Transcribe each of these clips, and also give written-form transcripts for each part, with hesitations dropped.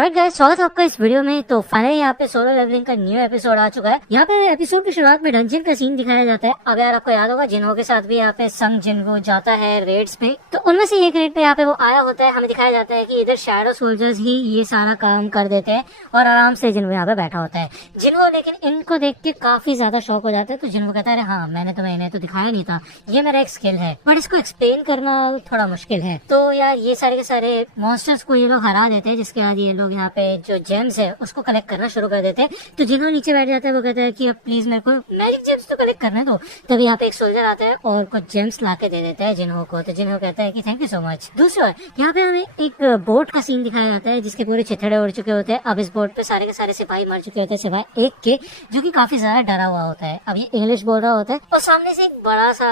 Alright guys, स्वागत है आपका इस वीडियो में। तो फाइनली यहाँ पे सोलो लेवलिंग का न्यू एपिसोड आ चुका है। यहाँ पे एपिसोड की शुरुआत में डंजन का सीन दिखाया जाता है। अब यार आपको याद होगा जिन्हो के साथ भी यहाँ पे संग जिन्हो जाता है रेड्स पे, तो उनमें से एक रेड पे यहाँ पे वो आया होता है। हमें दिखाया जाता है कि इधर शैडो सोल्जर्स ही ये सारा काम कर देते हैं और आराम से जिन्हो यहाँ पे बैठा होता है। जिन्हो लेकिन इनको देख के काफी ज्यादा शौक हो जाता है। तो जिन्हो कहता है हाँ मैंने तुम्हें इन्हें तो दिखाया नहीं था, ये मेरा एक स्किल है, बट इसको एक्सप्लेन करना थोड़ा मुश्किल है। तो यार ये सारे के सारे मॉन्स्टर्स को ये लोग हरा देते हैं, जिसके बाद ये लोग यहाँ पे जो जेम्स है उसको कलेक्ट करना शुरू कर देते हैं। तो जिन्होंने नीचे बैठ जाता है वो कहता है कि अब प्लीज मेरे को मैजिक जेम्स तो कलेक्ट करने दो। तभी यहाँ पे एक सोल्जर आता है और कुछ जेम्स ला के दे देता है जिन्हो को। तो जिन्हो कहता है कि थैंक यू सो मच। दूसरा यहाँ पे हमें एक बोट का सीन दिखाया जाता है जिसके पूरे चिथड़े उड़ चुके होते हैं। अब इस बोट पे सारे के सारे सिपाही मर चुके होते हैं सिवाय एक के, जो कि काफी ज्यादा डरा हुआ होता है। अब ये इंग्लिश बोल रहा होता है और सामने से एक बड़ा सा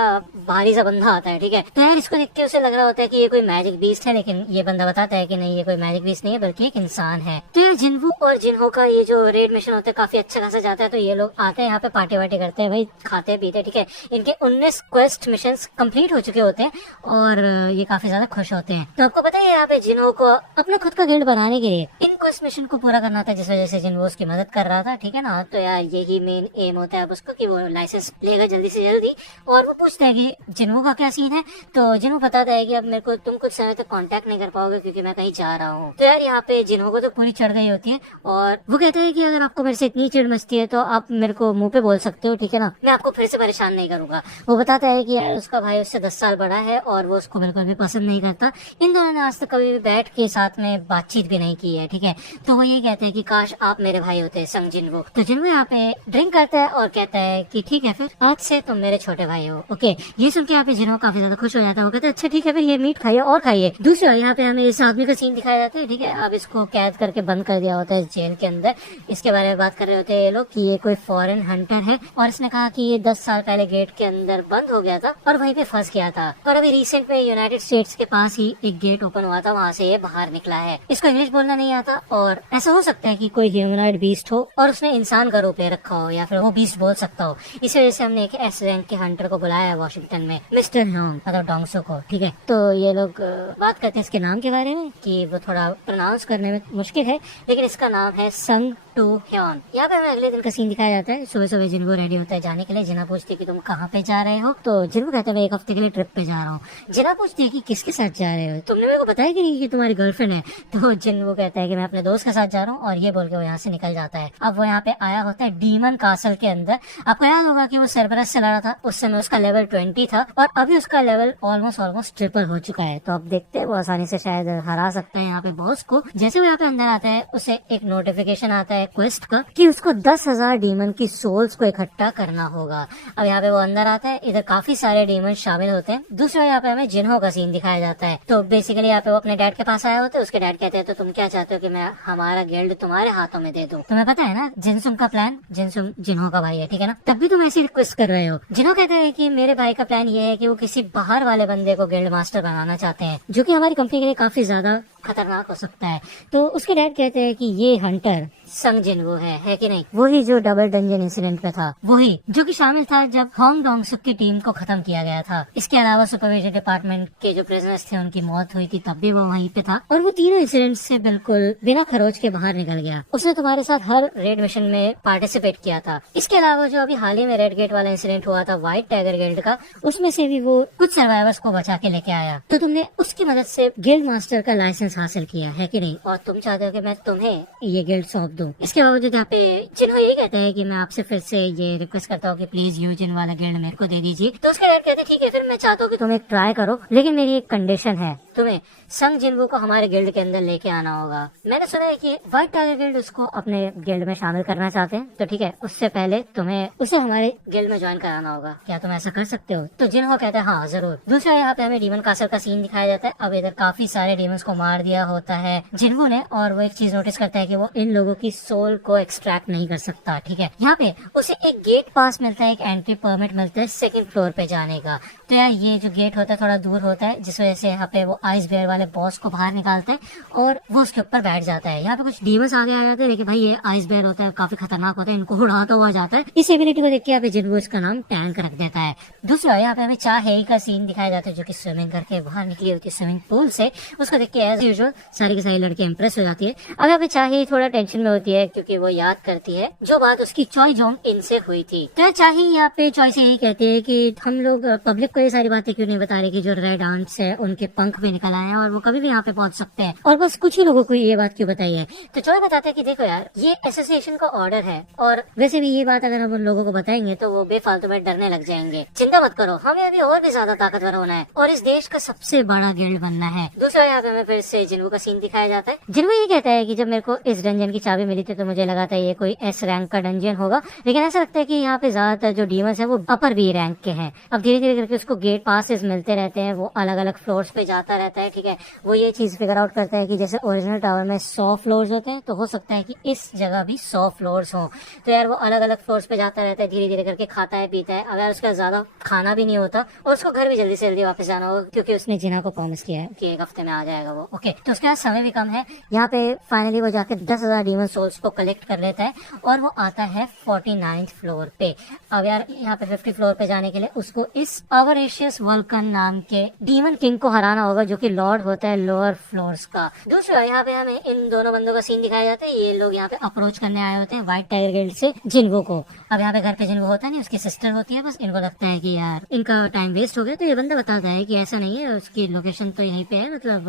भारी सा बंदा आता है। ठीक है, तो यार इसको देख के उसे लग रहा होता है कि ये कोई मैजिक बीस्ट है, लेकिन ये बंदा बताता है कि नहीं ये कोई मैजिक बीस्ट नहीं है बल्कि एक इंसान है। तो यार जिन्हो और जिन्हो का ये जो रेड मिशन होता है काफी अच्छा खासा जाता है। तो ये लोग आते हैं यहाँ पे पार्टी वार्टी करते हैं, भाई खाते पीते। ठीक है, इनके 19 क्वेस्ट मिशन कंप्लीट हो चुके होते हैं और ये काफी ज्यादा खुश होते हैं। तो आपको पता है यहाँ पे जिन्हो को अपना खुद का गिल्ड बनाने के लिए इन क्वेस्ट मिशन को पूरा करना था, जिस वजह से जिन्हो उसकी मदद कर रहा था। ठीक है ना, तो यार यही मेन एम होता है अब उसको कि वो लाइसेंस लेगा जल्दी से जल्दी। और वो पूछता है कि जिन्हो का क्या सीन है। तो जिन्हो बताता है कि अब मेरे को तुम कुछ समय तक कांटेक्ट नहीं कर पाओगे क्योंकि मैं कहीं जा रहा हूँ। तो यार यहाँ पे जिन्हो को तो पूरी चढ़ गई होती है और वो कहता है कि अगर आपको मेरे से इतनी चिढ़ मचती है तो आप मेरे को मुंह पे बोल सकते हो, ठीक है ना, मैं आपको फिर से परेशान नहीं करूंगा। वो बताता है कि यार उसका भाई उससे 10 साल बड़ा है और वो उसको बिल्कुल भी पसंद नहीं करता। इन दोनों ने आज तक कभी भी बैठ के साथ में बातचीत भी नहीं की है। ठीक है, तो वो ये कहते हैं कि काश आप मेरे भाई होते संग जिन्हो। तो जिन्हो यहाँ पे ड्रिंक करता है और कहता है कि ठीक है फिर आज से तुम मेरे छोटे भाई हो। ओके, ये सुन के यहाँ पे जिन्हो काफी ज्यादा खुश हो जाता है। वो कहता है अच्छा ठीक है फिर ये मीट खाइए और खाइए। दूसरा यहाँ पे हमें इस आदमी का सीन दिखाया जाता है। ठीक है, अब इसको कैद करके बंद कर दिया होता है जेल के अंदर। इसके बारे में बात कर रहे होते हैं ये लोग कि ये कोई फॉरेन हंटर है और इसने कहा कि ये 10 साल पहले गेट के अंदर बंद हो गया था और वहीं पे फंस गया था और अभी रिसेंट में यूनाइटेड स्टेट्स के पास ही एक गेट ओपन हुआ था, वहाँ से ये बाहर निकला है। इसको इंग्लिश बोलना नहीं आता और ऐसा हो सकता है कि कोई ह्यूमनॉइड बीस्ट हो और उसने इंसान का रूप ले रखा हो या फिर वो बीस्ट बोल सकता हो। इस वजह से हमने एक एस रैंक के हंटर को बुलाया है वॉशिंगटन में, मिस्टर ह्योंग मतलब डोंगसो को। ठीक है, तो ये लोग बात करते हैं इसके नाम के बारे में कि वो थोड़ा प्रोनाउंस करने में मुश्किल है, लेकिन इसका नाम है संग टू ह्योन। यहाँ पे हमें अगले दिन का सीन दिखाया जाता है। सुबह सुबह जिन्हो रेडी होता है जाने के लिए। जिन्हा पूछती है कि तुम कहाँ पे जा रहे हो। तो जिन्हो कहता है मैं एक हफ्ते के लिए ट्रिप पे जा रहा हूँ। जिन्हा पूछती है कि किसके साथ जा रहे हो, तुमने मेरे को बताया कि नहीं कि तुम्हारी गर्लफ्रेंड है। तो जिन्हो कहता है कि मैं अपने दोस्त के साथ जा रहा हूँ और ये बोल के वो यहाँ से निकल जाता है। अब वो यहाँ पे आया होता है डीमन कासल के अंदर। आपको याद होगा कि वो सरबरस से लड़ा था, उस समय उसका लेवल 20 था और अभी उसका लेवल ऑलमोस्ट ट्रिपल हो चुका है। तो अब देखते हैं वो आसानी से शायद हरा सकता है यहाँ पे बॉस को। जैसे वो यहाँ पे अंदर आता है उसे एक नोटिफिकेशन आता है क्वेस्ट का कि उसको 10,000 डीमन की सोल्स को इकट्ठा करना होगा। अब यहाँ पे वो अंदर आता है, इधर काफी सारे डीमन शामिल होते हैं। दूसरा यहाँ पे हमें जिन्हो का सीन दिखाया जाता है। तो बेसिकली यहाँ पे वो अपने डैड के पास आया होता है। उसके डैड कहते हैं तो तुम क्या चाहते हो कि मैं हमारा गिल्ड तुम्हारे हाथों में दे दूं। तुम्हें पता है ना जिनसुम का प्लान, जिनसुम जिन्हो का भाई है, ठीक है ना, तब भी तुम ऐसी रिक्वेस्ट कर रहे हो। जिन्हो कहते हैं कि मेरे भाई का प्लान ये है कि वो किसी बाहर वाले बंदे को गिल्ड मास्टर बनाना चाहते हैं, जो कि हमारी कंपनी के लिए काफी ज्यादा खतरनाक हो सकता है। तो उसके डैड कहते हैं कि ये हंटर संग जिन्हो है कि नहीं, वही जो डबल डंजन इंसिडेंट पे था, वही जो कि शामिल था जब होंग डोंगसुक की टीम को खत्म किया गया था। इसके अलावा सुपरविजन डिपार्टमेंट के जो प्रिजनर्स थे उनकी मौत हुई थी, तब भी वो वहीं पे था और वो तीनों इंसिडेंट से बिल्कुल बिना खरोच के बाहर निकल गया। उसने तुम्हारे साथ हर रेड मिशन में पार्टिसिपेट किया था। इसके अलावा जो अभी हाल ही में रेड गेट वाला इंसिडेंट हुआ था व्हाइट टाइगर गिल्ड का, उसमें से भी वो कुछ सर्वाइवर्स को बचा के लेके आया। तो तुमने उसकी मदद से गिल्ड मास्टर का लाइसेंस हासिल किया है कि नहीं, और तुम चाहते हो कि मैं तुम्हें ये गिल्ड सौंप दूं। इसके बावजूद यहाँ पे जिन्हो ये कहते हैं कि मैं आपसे फिर से ये रिक्वेस्ट करता हूँ कि प्लीज यूजिन वाला गिल्ड मेरे को दे दीजिए। तो उसके डैड कहते हैं ठीक है फिर मैं चाहता हूँ कि तुम एक ट्राई करो, लेकिन मेरी एक कंडीशन है, तुम्हें संग जिन्हो को हमारे गिल्ड के अंदर लेके आना होगा। मैंने सुना है कि व्हाइट टाइगर गिल्ड उसको अपने गिल्ड में शामिल करना चाहते हैं, तो ठीक है उससे पहले तुम्हें उसे हमारे गिल्ड में ज्वाइन कराना होगा। क्या तुम ऐसा कर सकते हो? तो जिन्हो कहता है हाँ जरूर। दूसरा यहाँ पे हमें डीमन कासल का सीन दिखाया जाता है। अब इधर काफी सारे डीमंस को मार दिया होता है जिन्हो ने और वो एक चीज नोटिस करता है कि वो इन लोगों की सोल को एक्सट्रैक्ट नहीं कर सकता। ठीक है, यहाँ पे उसे एक गेट पास मिलता है, एक एंट्री परमिट मिलता है सेकंड फ्लोर पे जाने का। तो यार ये जो गेट होता है थोड़ा दूर होता है, जिस वजह से यहाँ पे वो आइस बेयर वाले बॉस को बाहर निकालते हैं और वो उसके ऊपर बैठ जाता है। यहाँ पे कुछ डीमंस आगे आ जाते हैं, लेकिन भाई ये आइस बेयर होता है, काफी खतरनाक होता है, इनको उड़ाता हुआ जाता है। इस एबिलिटी को देख के यहाँ पे जिन्हो इसका नाम टैंक रख देता है। दूसरा यहाँ पे हमें चाहेई का सीन दिखाया जाता है जो कि स्विमिंग करके बाहर निकली होती है स्विमिंग पूल से। उसको देख के एज यूजुअल सारी की सारी लड़की इंप्रेस हो जाती है। अब यहाँ पे चाही थोड़ा टेंशन में होती है क्योंकि वो याद करती है जो बात उसकी चॉय जोंग इनसे हुई थी। तो चाही यहाँ पे चॉय से यही कहती है कि हम लोग पब्लिक को ये सारी बातें क्यों नहीं बता रहे कि जो रेड आंट्स है उनके पंख भी निकल आए हैं और वो कभी भी यहाँ पे पहुंच सकते हैं, और बस कुछ ही लोगों को ये बात क्यों बताई है। तो चॉय बताते हैं कि देखो यार, ये एसोसिएशन का ऑर्डर है और वैसे भी ये बात अगर हम उन लोगों को बताएंगे तो वो बेफालतू में डरने लग जाएंगे। चिंता मत करो, हमें अभी और भी ज्यादा ताकतवर होना है और इस देश का सबसे बड़ा गिल्ड बनना है। दूसरा यहाँ पे हमें फिर से जिन्वू का सीन दिखाया जाता है। जिन्वू ये कहता है कि जब मेरे को इस डंजन की चाबी मिली थी तो मुझे लगा था ये कोई एस रैंक का डंजन होगा, लेकिन ऐसा लगता है कि यहाँ पे ज्यादातर जो डीमंस है वो अपर बी रैंक के हैं। अब धीरे धीरे करके उसको गेट पासेस मिलते रहते हैं, वो अलग अलग फ्लोर्स पे जाता रहता है। ठीक है, वो ये चीज फिगर आउट करता है कि जैसे ओरिजिनल टावर में 100 फ्लोर्स होते हैं तो हो सकता है कि इस जगह भी 100 फ्लोर्स हो। तो यार वो अलग अलग फ्लोर्स पे जाता रहता है, धीरे धीरे करके खाता है पीता है। अब यार उसका ज्यादा खाना भी नहीं होता और उसको घर भी जल्दी से जल्दी वापस जाना होगा क्योंकि उसने जिना को प्रॉमिस किया है कि 1 हफ्ते में आ जाएगा वो। ओके, तो उसके पास समय भी कम है। यहाँ पे फाइनली वो जाके 10,000 डीमन सोल्स को कलेक्ट कर लेता है और वो आता है 49th फ्लोर पे। अब यार यहाँ पे 50 फ्लोर पे जाने के लिए उसको इस अवरेशियस वल्कन नाम के डीमन किंग को हराना होगा जो कि लॉर्ड होता है लोअर फ्लोर्स का। दूसरा यहाँ पे हमें इन दोनों बंदों का सीन दिखाया जाता है। ये लोग यहाँ पे अप्रोच करने आए होते हैं व्हाइट टाइगर गिल्ड से जिन्वू को। अब यहाँ पे घर पे जिन्वू होता नहीं, उसकी सिस्टर होती है। बस इनको लगता है कि यार इनका टाइम वेस्ट हो गया, तो ये बंदा बताता है कि ऐसा नहीं है, उसकी लोकेशन तो यहीं पे है, मतलब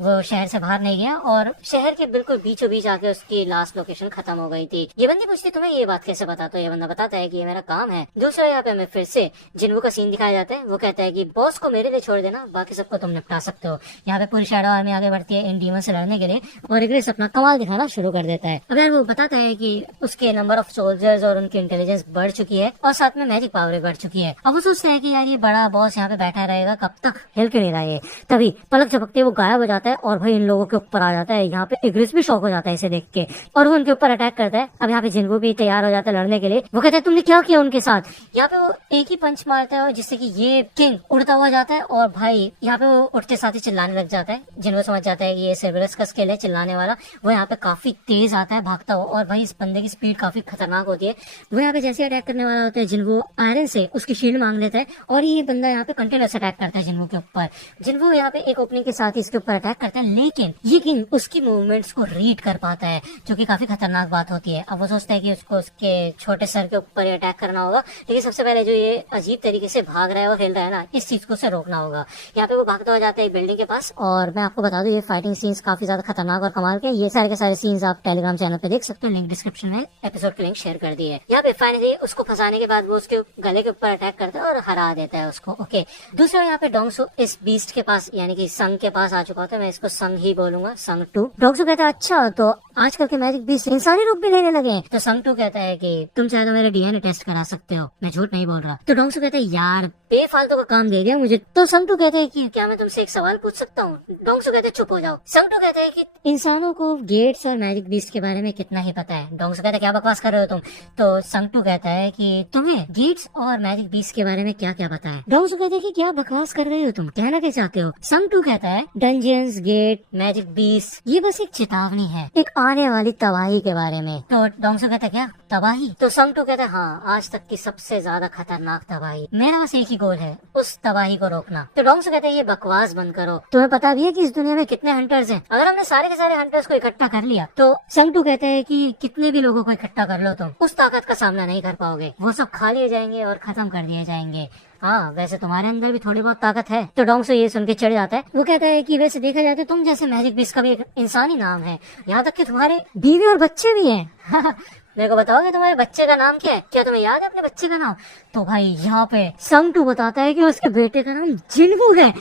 वो शहर से बाहर नहीं गया और शहर के बिल्कुल बीचों बीच आके उसकी लास्ट लोकेशन खत्म हो गई थी। ये बंदी पूछती तुम्हें ये बात कैसे पता, तो ये बंदा बताता है कि ये मेरा काम है। दूसरा यहाँ पे हमें फिर से जिन्वू का सीन दिखाया जाता है। वो कहता है कि बॉस को मेरे लिए छोड़ देना, बाकी सबको तुम निपटा सकते हो। यहाँ पे पूरी शैडो आर्मी आगे बढ़ती है इन डीमन से लड़ने के लिए और इग्रेस अपना कमाल दिखाना शुरू कर देता है। अब यार वो बताता है कि उसके नंबर ऑफ सोल्जर्स और उनकी इंटेलिजेंस बढ़ चुकी है और साथ में मैजिक पावर भी बढ़ चुकी है। अब वो सोचता है कि यार ये बड़ा बॉस यहाँ पे बैठा रहेगा, कब तक हिल क्यों नहीं रहा है। तभी पलक झपकते वो गायब हो जाता है और भाई इन लोगों के ऊपर आ जाता है। यहाँ पे इग्रेस भी शॉक हो जाता है इसे देख के और वो उनके ऊपर अटैक करता है। अब यहाँ पे जिन्वू भी तैयार हो जाता है लड़ने के लिए। वो कहता है तुमने क्या किया उनके साथ। यहाँ पे वो एक ही पंच मारता है और जिससे कि ये किंग उड़ता हुआ जाता है और भाई यहाँ पे वो उठते साथ ही चिल्लाने लग जाता है। जिन्वू समझ जाता है कि ये सेर्बरस का स्किल है चिल्लाने वाला। वो यहाँ पे काफी तेज आता है भागता हुआ और भाई इस बंदे की स्पीड काफी खतरनाक होती है। वो यहाँ पे जैसे अटैक करने वाला होता है जिन्वू आयरन से उसकी शील्ड मांग लेता है और ये बंदा यहाँ पे कंटिन्यूअस अटैक करता है जिन्वू के ऊपर। जिन्वू यहाँ पे एक ओपनिंग के साथ ही इसके ऊपर अटैक करता है, लेकिन ये किंग उसकी मूवमेंट्स को रीड कर पाता है जो कि काफी खतरनाक बात होती है। अब वो सोचता है कि उसको उसके छोटे सर के ऊपर अटैक करना होगा, लेकिन सबसे पहले जो ये अजीब तरीके से भाग रहा है और हिल रहा है ना, इस चीज को से रोकना होगा। यहाँ पे वो भागता हो जाता है बिल्डिंग के पास और मैं आपको बता दूं ये फाइटिंग सीन्स काफी ज्यादा खतरनाक और कमाल के। ये सारे के सारे सीन्स आप टेलीग्राम चैनल पे देख सकते हो, लिंक डिस्क्रिप्शन में एपिसोड की लिंक शेयर कर दी है। यहाँ पे फाइनली उसको फंसाने के बाद वो उसके गले के ऊपर अटैक करता है और हरा देता है उसको। ओके, दूसरा यहाँ पे डोंगसू इस बीस्ट के पास यानी कि संग के पास आ चुका होता है। मैं इसको संग ही बोलूंगा, संग 2। डोंगसू कहता है अच्छा तो आजकल के मैजिक बीस्ट इंसानी रूप भी लेने लगे हैं। तो संग 2 कहता है कि तुम चाहे तो मेरे डीएनए टेस्ट करा सकते हो, मैं झूठ नहीं बोल रहा। तो डोंगसू कहता है यार बेफालतू का काम दे दिया मुझे। तो संग 2 कहते हैं कि क्या मैं तुमसे एक सवाल पूछ सकता हूँ। डोंगसू कहते हैं चुप हो जाओ। संग 2 कहते हैं कि इंसानों को गेट्स और मैजिक बीस्ट के बारे में कितना ही पता है। डोंगसू कहता है क्या बकवास कर रहे हो तुम। तो संग 2 कहता है कि तुम्हें गेट्स और मैजिक बीस्ट के बारे में क्या क्या पता है। डोंगसू कहते हैं कि क्या बकवास कर रहे हो तुम, कहना क्या चाहते हो। संग 2 कहता है डंजन्स, गेट, मैजिक बीस्ट ये बस एक चेतावनी है एक आने वाली तबाही के बारे में। तो डोंगसू कहता है क्या तबाही। तो संग 2 कहता है हाँ, आज तक की सबसे ज्यादा खतरनाक तबाही। मेरा बस एक ही गोल है, उस तबाही को रोकना। तो डोंगसू कहते हैं ये बकवास बंद करो, तुम्हें पता भी है कि इस दुनिया में कितने हंटर्स हैं। अगर हमने सारे के सारे हंटर्स को इकट्ठा कर लिया तो संग 2 कहते हैं कि कितने भी लोगों को इकट्ठा कर लो तुम उस ताकत का सामना नहीं कर पाओगे, वो सब खा लिए जाएंगे और खत्म कर दिए जाएंगे। हाँ वैसे तुम्हारे अंदर भी थोड़ी बहुत ताकत है। तो डोंगसू ये सुन के चढ़ जाता है। वो कहता है कि वैसे देखा जाए तो तुम जैसे मैजिक बीस्ट का भी एक इंसानी नाम है, यहाँ तक कि तुम्हारे बीवी और बच्चे भी हैं। मेरे को बताओगे तुम्हारे बच्चे का नाम क्या है, क्या तुम्हें याद है अपने बच्चे का नाम। तो भाई यहाँ पे संग 2 बताता है कि उसके बेटे का नाम जिन्वू है,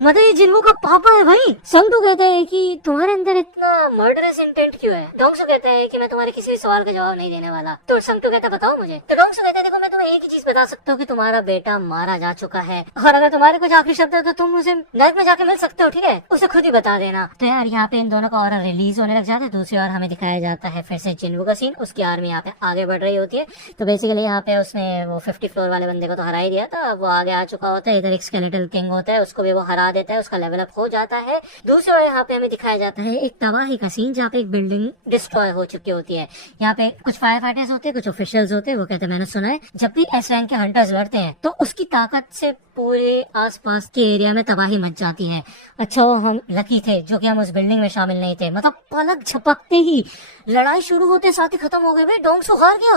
मतलब ये जिन्वू का पापा है भाई। संग 2 कहता है कि तुम्हारे अंदर इतना मर्डरस इंटेंट क्यों है। डोंगसू कहता है कि मैं तुम्हारे किसी भी सवाल का जवाब नहीं देने वाला। तो संग 2 कहता है बताओ मुझे। तो डोंगसू कहता है देखो मैं तुम्हें एक ही चीज बता सकता हूँ कि तुम्हारा बेटा मारा जा चुका है और अगर तुम्हारे कुछ आखिरी शब्द है तो तुम उसे नर्क में जाके मिल सकते हो, ठीक है, उसे खुद ही बता देना। तो यार यहाँ पे इन दोनों का ऑर्डर रिलीज होने लग जाता है। दूसरी ओर हमें दिखाया जाता है फिर से जिन्वू का सीन। उसकी आर्मी यहाँ पे आगे बढ़ रही होती है। तो बेसिकली यहाँ पे उसने वो 50 फ्लोर वाले बंदे को तो हरा ही दिया था, अब वो आगे आ चुका होता है। इधर एक स्केलेटल किंग होता है, उसको भी वो हरा देता है, उसका लेवल हो जाता है। दूसरी ओर यहाँ पे हमें दिखाया जाता है एक तबाही का सीन जहाँ पे एक बिल्डिंग डिस्ट्रॉय हो चुकी होती है। यहाँ पे कुछ फायर फाइटर्स होते हैं, कुछ ऑफिशियल्स होते हैं। वो कहते हैं मैंने सुना है जब भी एस रैंक के हंटर्स लड़ते हैं तो उसकी ताकत से पूरे आसपास के एरिया में तबाही मच जाती है। अच्छा वो हम लकी थे जो कि हम उस बिल्डिंग में शामिल नहीं थे, मतलब पलक झपकते ही लड़ाई शुरू होते साथ ही खत्म हो गई। भाई डोंगसो हार गया।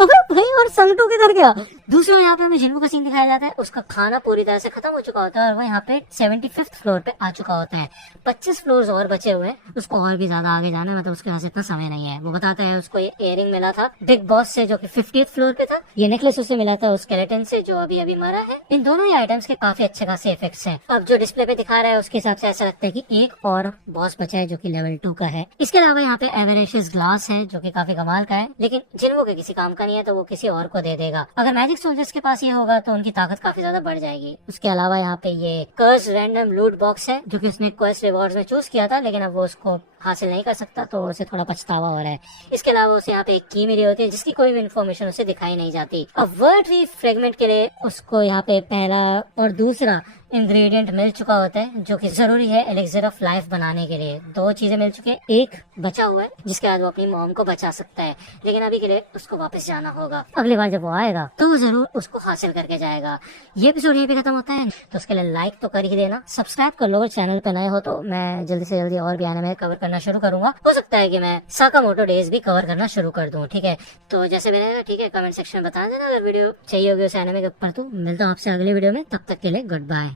अबे भाई और संगटू किधर गया? दूसरी ओर यहाँ पे हमें जिन्हों का सीन दिखाया जाता है, उसका खाना पूरी तरह से खत्म हो चुका होता है और वो यहाँ पे 75th फ्लोर पे आ चुका होता है। 25 फ्लोर्स और बचे हुए हैं, उसको और भी ज्यादा आगे जाना है, मतलब उसके पास इतना समय नहीं है। वो बताता है उसको ये इयरिंग मिला था बिग बॉस से जो कि 50th फ्लोर पे था, ये नेकलेस उसे मिला था उस स्केलेटन से जो अभी अभी मरा है। इन दोनों ही आइटम्स के काफी अच्छे खासे इफेक्ट्स हैं। अब जो डिस्प्ले पे दिखा रहा है उसके हिसाब से ऐसा लगता है कि एक और बॉस बचा है जो कि लेवल 2 का है। इसके अलावा यहाँ पे एवरेशियस ग्लास है जो कि काफी कमाल का है, लेकिन जिनको के किसी काम का नहीं है तो वो किसी और को दे देगा। अगर मैजिक सोल्जर्स के पास ये होगा तो उनकी ताकत काफी ज्यादा बढ़ जाएगी। उसके अलावा यहाँ पे ये कर्स रैंडम लूट बॉक्स है जो कि उसने क्वेस्ट रिवॉर्ड्स में चूज किया था, लेकिन अब वो उसको हासिल नहीं कर सकता तो उसे थोड़ा पछतावा हो रहा है। इसके अलावा उसे यहाँ पे एक की मिली होती है जिसकी कोई भी इन्फॉर्मेशन उसे दिखाई नहीं जाती। अब वर्ड री फ्रेगमेंट के लिए उसको यहाँ पे पहला और दूसरा इंग्रेडिएंट मिल चुका होता है जो कि जरूरी है एलिक्सिर ऑफ लाइफ बनाने के लिए। 2 चीजें मिल चुकी है, एक बचा हुआ है जिसके बाद वो अपनी मॉम को बचा सकता है, लेकिन अभी के लिए उसको वापस जाना होगा। अगली बार जब वो आएगा तो वो जरूर उसको हासिल करके जाएगा। ये एपिसोड यहीं पे खत्म होता है, तो उसके लिए लाइक तो कर ही देना, सब्सक्राइब कर लो। चैनल पे नए हो तो मैं जल्दी से जल्दी और भी एनिमे कवर करना शुरू करूंगा। हो सकता है कि मैं साकामोटो डेज भी कवर करना शुरू कर दूं, ठीक है? तो जैसे भी रहेगा, ठीक है, कमेंट सेक्शन में बता देना अगर वीडियो चाहिए होगी उस एनिमे के ऊपर। तो मिलता हूँ आपसे अगली वीडियो में, तब तक के लिए गुड बाय।